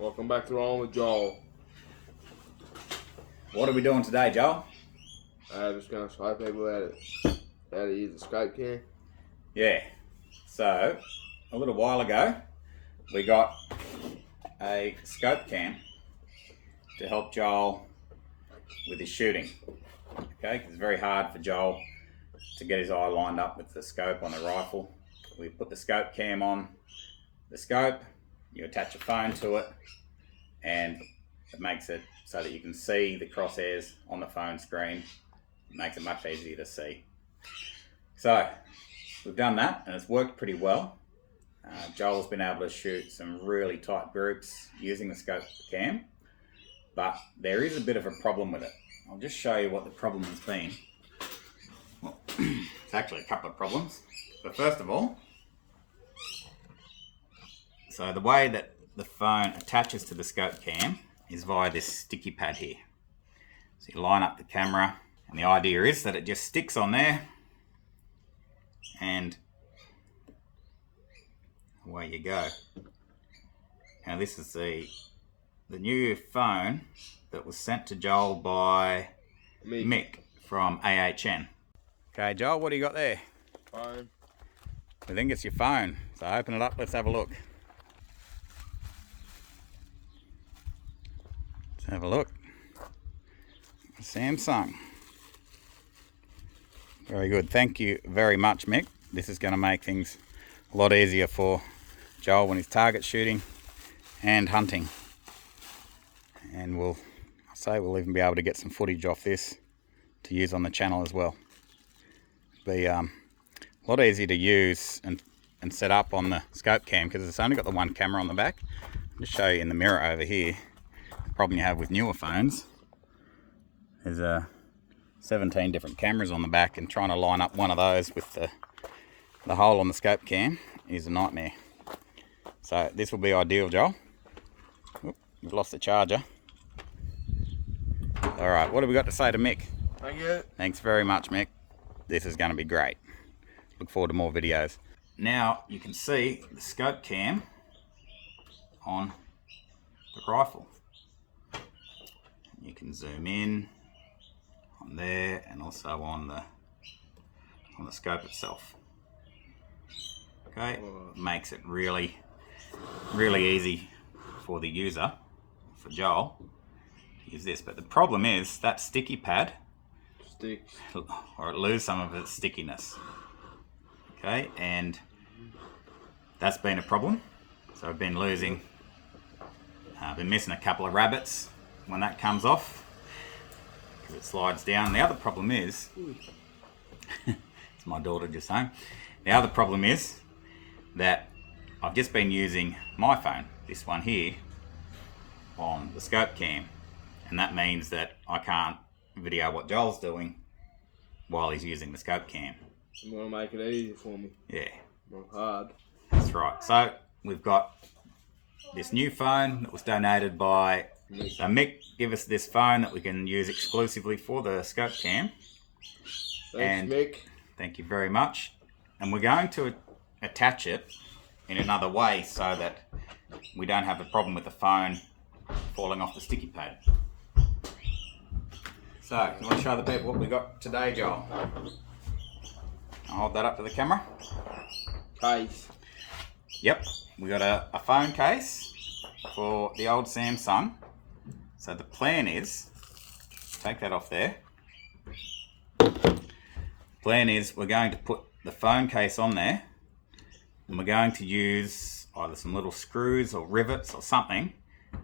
Welcome back to Rolling with Joel. What are we doing today, Joel? I'm just going to show people how to use the SkopeCam. Yeah, so a little while ago we got a SkopeCam to help Joel with his shooting. Okay, 'cause it's very hard for Joel to get his eye lined up with the scope on the rifle. We put the SkopeCam on the scope, you attach a phone to it, and it makes it so that you can see the crosshairs on the phone screen. It makes it much easier to see. So we've done that and it's worked pretty well. Joel's been able to shoot some really tight groups using the SkopeCam, but there is a bit of a problem with it. I'll just show you what the problem has been. Well, it's actually a couple of problems. But first of all, so the way that the phone attaches to the SkopeCam is via this sticky pad here. So you line up the camera, and the idea is that it just sticks on there, and away you go. Now this is the new phone that was sent to Joel by Mick from AHN. Okay, Joel, what do you got there? Phone. I think it's your phone. So open it up, let's have a look. Let's have a look. Samsung. Very good. Thank you very much, Mick. This is going to make things a lot easier for Joel when he's target shooting and hunting. And we'll even be able to get some footage off this to use on the channel as well. Be a lot easier to use and set up on the SkopeCam because it's only got the one camera on the back. I'll just show you in the mirror over here. The problem you have with newer phones is 17 different cameras on the back, and trying to line up one of those with the hole on the SkopeCam is a nightmare. So this will be ideal, Joel. Oop, we've lost the charger. All right, what have we got to say to Mick? Thank you. Thanks very much, Mick. This is going to be great. Look forward to more videos. Now you can see the SkopeCam on the rifle. You can zoom in on there and also on the scope itself. Okay, makes it really easy for the user, for Joel, to use this. But the problem is that sticky pad Sticks, or it loses some of its stickiness. Okay, and that's been a problem. So I've been losing, been missing a couple of rabbits when that comes off because it slides down. The other problem is, it's my daughter just home. The other problem is that I've just been using my phone, this one here, on the SkopeCam, and that means that I can't video what Joel's doing while he's using the SkopeCam. I'm going to make it easy for me. Yeah. Not hard. That's right. So we've got this new phone that was donated by Mick. Give us this phone that we can use exclusively for the SkopeCam. Thanks, Mick. Thank you very much. And we're going to attach it in another way so that we don't have a problem with the phone falling off the sticky pad. So, you want to show the people what we got today, Joel? I'll hold that up to the camera. Case. Yep, we got a phone case for the old Samsung. So the plan is, take that off there. Plan is we're going to put the phone case on there, and we're going to use either some little screws or rivets or something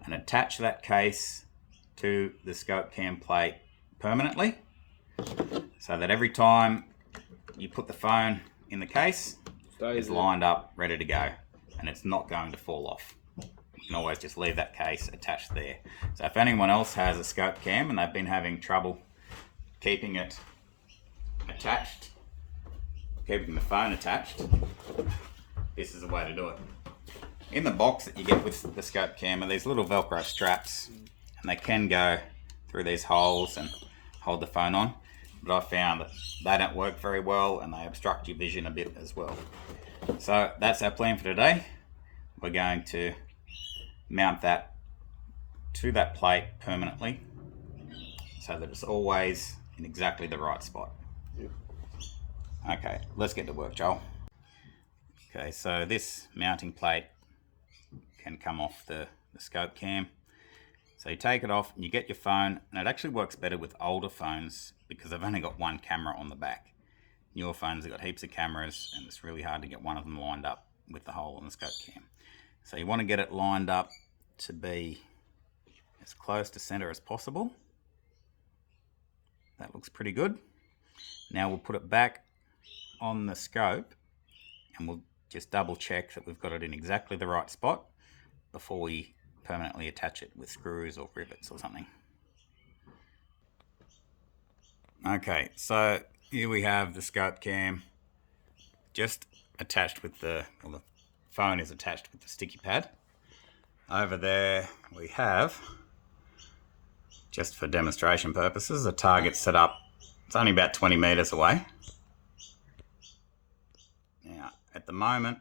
and attach that case to the SkopeCam plate permanently, so that every time you put the phone in the case, it's lined up, ready to go, and it's not going to fall off. You can always just leave that case attached there. So if anyone else has a SkopeCam and they've been having trouble keeping it attached, keeping the phone attached, this is the way to do it. In the box that you get with the SkopeCam are these little Velcro straps, and they can go through these holes and hold the phone on, but I found that they don't work very well and they obstruct your vision a bit as well. So that's our plan for today. We're going to mount that to that plate permanently so that it's always in exactly the right spot. Yep. Okay, let's get to work, Joel. Okay, so this mounting plate can come off the SkopeCam. So you take it off and you get your phone, and it actually works better with older phones because they've only got one camera on the back. Newer phones have got heaps of cameras and it's really hard to get one of them lined up with the hole on the SkopeCam. So you want to get it lined up to be as close to center as possible. That looks pretty good. Now we'll put it back on the scope and we'll just double check that we've got it in exactly the right spot before we permanently attach it with screws or rivets or something. Okay, so here we have the SkopeCam just attached with the phone is attached with the sticky pad. Over there we have, just for demonstration purposes, a target set up. It's only about 20 meters away. Now, at the moment,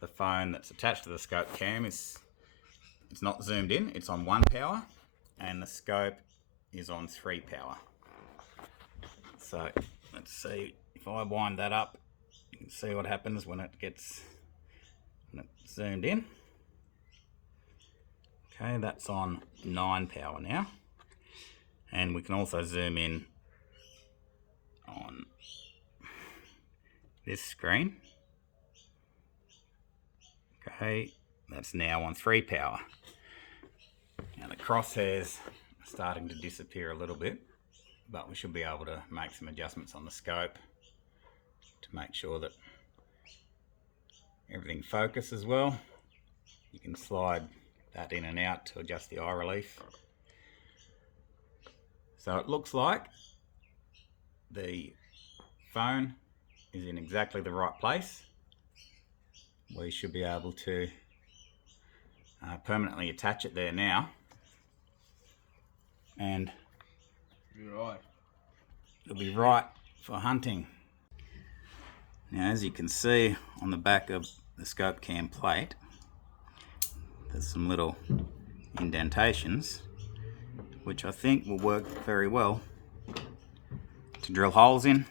the phone that's attached to the SkopeCam it's not zoomed in. It's on 1 power, and the scope is on 3 power. So let's see if I wind that up. You can see what happens when it gets zoomed in. Okay, that's on 9 power now, and we can also zoom in on this screen. Okay, that's now on 3 power. Now the crosshairs are starting to disappear a little bit, but we should be able to make some adjustments on the scope to make sure that everything focuses well. You can slide that in and out to adjust the eye relief. So it looks like the phone is in exactly the right place. We should be able to permanently attach it there now, and it'll be right for hunting. Now, as you can see on the back of the SkopeCam plate, there's some little indentations which I think will work very well to drill holes in,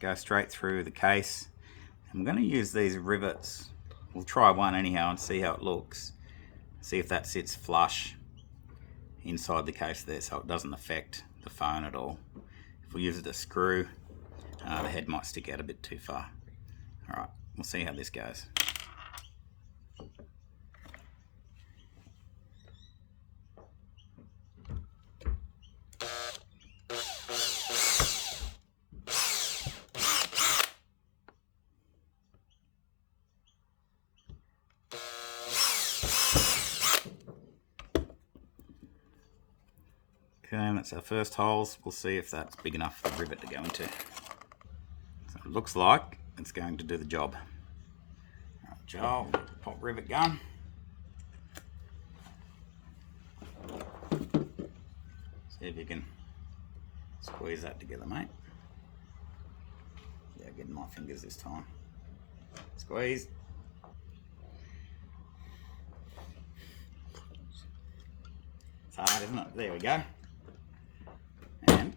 go straight through the case. And we're going to use these rivets. We'll try one anyhow and see how it looks. See if that sits flush inside the case there so it doesn't affect the phone at all. If we use it to screw, the head might stick out a bit too far. Alright, we'll see how this goes. Okay, and that's our first holes. We'll see if that's big enough for the rivet to go into. So it looks like it's going to do the job. Alright, Joel, pop rivet gun. See if you can squeeze that together, mate. Yeah, getting my fingers this time. Squeeze. It's hard, isn't it? There we go. And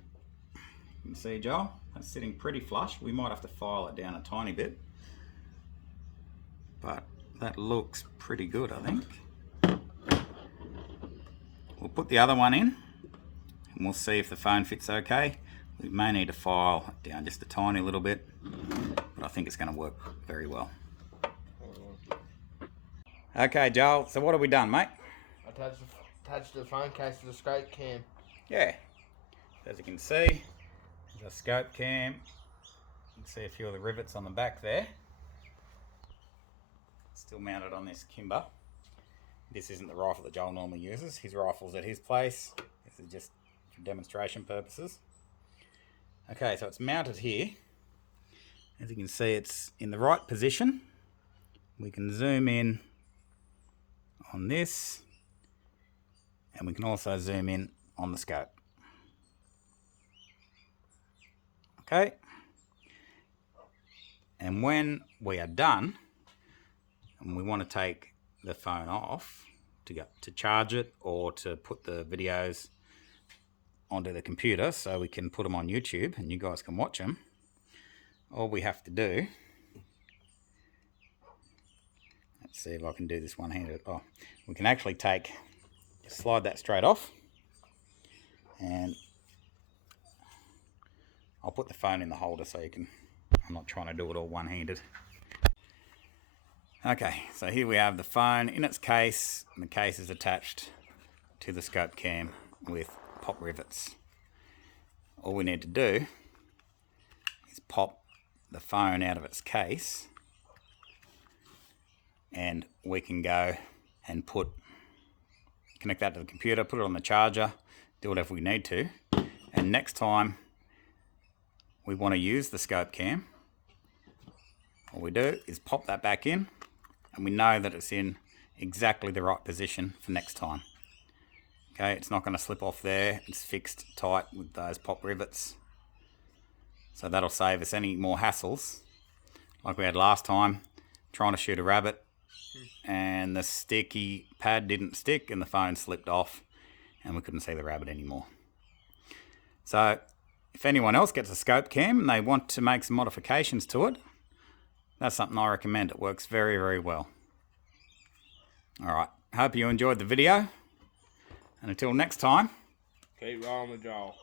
you can see, Joel, that's sitting pretty flush. We might have to file it down a tiny bit, but that looks pretty good, I think. We'll put the other one in and we'll see if the phone fits okay. We may need to file it down just a tiny little bit, but I think it's going to work very well. Okay, Joel, so what have we done, mate? Attached the phone case to the SkopeCam. Yeah, as you can see, the SkopeCam. You can see a few of the rivets on the back there. Still mounted on this kimber. This isn't the rifle that Joel normally uses. His rifle's at his place. This is just for demonstration purposes. Okay, so it's mounted here. As you can see, it's in the right position. We can zoom in on this, and we can also zoom in on the scope. Okay, and when we are done and we want to take the phone off, to charge it or to put the videos onto the computer so we can put them on YouTube and you guys can watch them. All we have to do, let's see if I can do this one-handed. Oh, we can actually slide that straight off, and I'll put the phone in the holder so you can, I'm not trying to do it all one-handed. Okay, so here we have the phone in its case, and the case is attached to the SkopeCam with pop rivets. All we need to do is pop the phone out of its case, and we can go and connect that to the computer, put it on the charger, do whatever we need to, and next time we want to use the SkopeCam, all we do is pop that back in, and we know that it's in exactly the right position for next time. Okay, it's not going to slip off there. It's fixed tight with those pop rivets. So that'll save us any more hassles like we had last time trying to shoot a rabbit and the sticky pad didn't stick and the phone slipped off and we couldn't see the rabbit anymore. So if anyone else gets a SkopeCam and they want to make some modifications to it, that's something I recommend. It works very, very well. Alright, hope you enjoyed the video. And until next time, keep rolling the jaw.